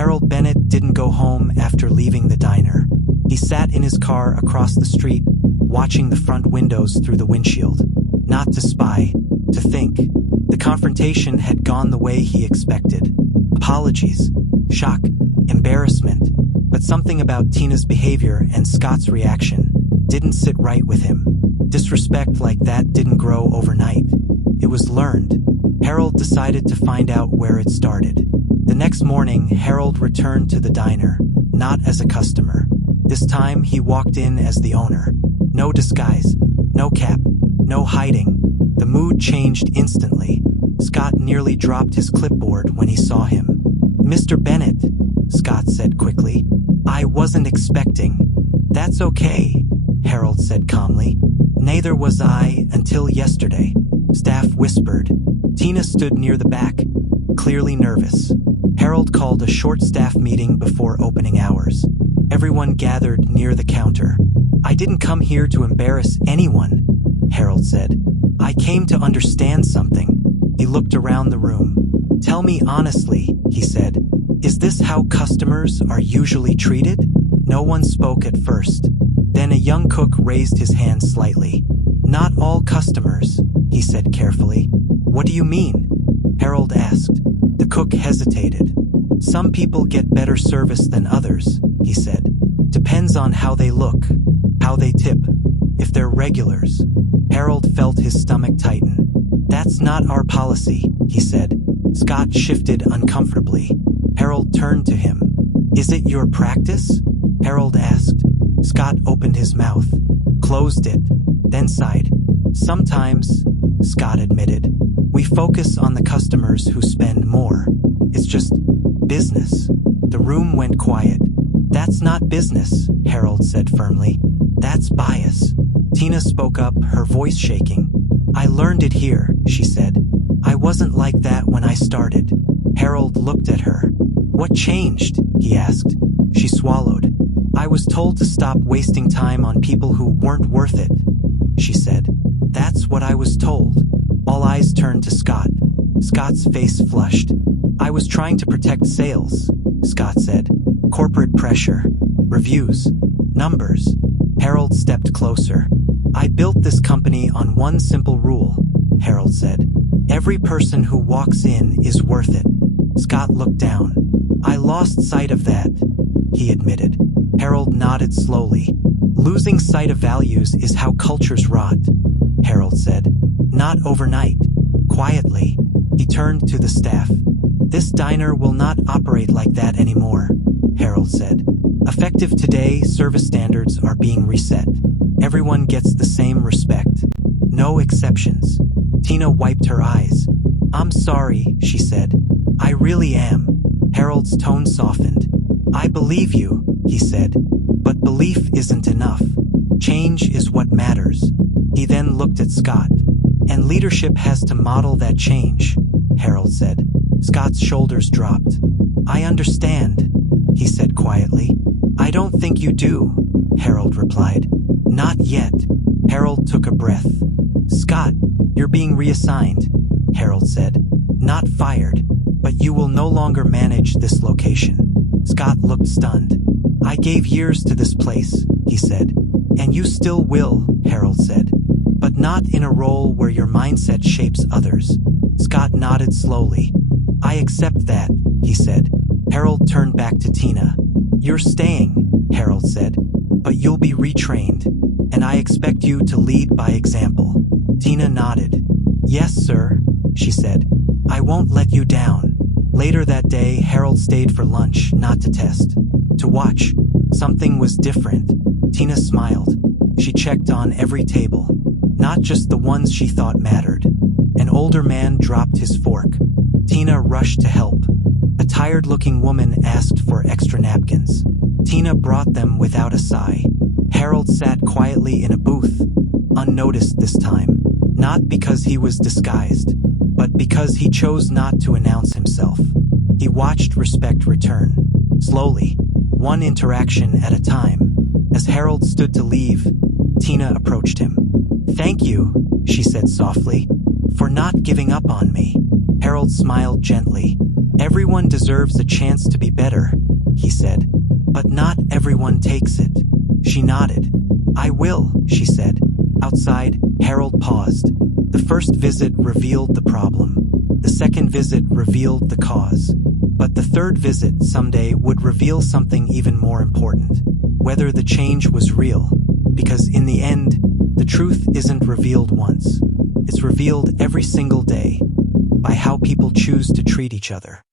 Harold Bennett didn't go home after leaving the diner. He sat in his car across the street, watching the front windows through the windshield. Not to spy, to think. The confrontation had gone the way he expected. Apologies, shock, embarrassment, but something about Tina's behavior and Scott's reaction didn't sit right with him. Disrespect like that didn't grow overnight. It was learned. Harold decided to find out where it started. The next morning, Harold returned to the diner, not as a customer. This time, he walked in as the owner. No disguise, no cap, no hiding. The mood changed instantly. Scott nearly dropped his clipboard when he saw him. "Mr. Bennett," Scott said quickly. "I wasn't expecting." "That's okay," Harold said calmly. "Neither was I until yesterday," staff whispered. Tina stood near the back, clearly nervous. Harold called a short staff meeting before opening hours. Everyone gathered near the counter. "I didn't come here to embarrass anyone," Harold said. "I came to understand something." He looked around the room. "Tell me honestly," he said. "Is this how customers are usually treated?" No one spoke at first. Then a young cook raised his hand slightly. "Not all customers," he said carefully. "What do you mean?" Harold asked. The cook hesitated. "Some people get better service than others," he said. "Depends on how they look, how they tip, if they're regulars." Harold felt his stomach tighten. "That's not our policy," he said. Scott shifted uncomfortably. Harold turned to him. "Is it your practice?" Harold asked. Scott opened his mouth, closed it, then sighed. "Sometimes," Scott admitted. "We focus on the customers who spend more. It's just business." The room went quiet. "That's not business," Harold said firmly. "That's bias." Tina spoke up, her voice shaking. "I learned it here," she said. "I wasn't like that when I started." Harold looked at her. "What changed?" he asked. She swallowed. "I was told to stop wasting time on people who weren't worth it," she said. "That's what I was told." All eyes turned to Scott. Scott's face flushed. "I was trying to protect sales," Scott said. "Corporate pressure, reviews, numbers." Harold stepped closer. "I built this company on one simple rule," Harold said. "Every person who walks in is worth it." Scott looked down. "I lost sight of that," he admitted. Harold nodded slowly. "Losing sight of values is how cultures rot," Harold said. "Not overnight." Quietly, he turned to the staff. "This diner will not operate like that anymore," Harold said. "Effective today, service standards are being reset. Everyone gets the same respect. No exceptions." Tina wiped her eyes. "I'm sorry," she said. "I really am." Harold's tone softened. "I believe you," he said. "But belief isn't enough. Change is what matters." He then looked at Scott. "And leadership has to model that change," Harold said. Scott's shoulders dropped. "I understand," he said quietly. "I don't think you do," Harold replied. "Not yet." Harold took a breath. "Scott, you're being reassigned," Harold said. "Not fired, but you will no longer manage this location." Scott looked stunned. "I gave years to this place," he said. "And you still will," Harold said. "But not in a role where your mindset shapes others." Scott nodded slowly. "I accept that," he said. Harold turned back to Tina. "You're staying," Harold said. "But you'll be retrained. And I expect you to lead by example." Tina nodded. "Yes, sir," she said. "I won't let you down." Later that day, Harold stayed for lunch, not to test. To watch. Something was different. Tina smiled. She checked on every table. Not just the ones she thought mattered. An older man dropped his fork. Tina rushed to help. A tired-looking woman asked for extra napkins. Tina brought them without a sigh. Harold sat quietly in a booth, unnoticed this time. Not because he was disguised, but because he chose not to announce himself. He watched respect return. Slowly, one interaction at a time. As Harold stood to leave, Tina approached him. "Thank you," she said softly, "for not giving up on me." Harold smiled gently. "Everyone deserves a chance to be better," everyone takes it. She nodded. I will, she said. Outside, Harold paused. The first visit revealed the problem. The second visit revealed the cause. But the third visit someday would reveal something even more important. Whether the change was real. Because in the end, the truth isn't revealed once. It's revealed every single day by how people choose to treat each other.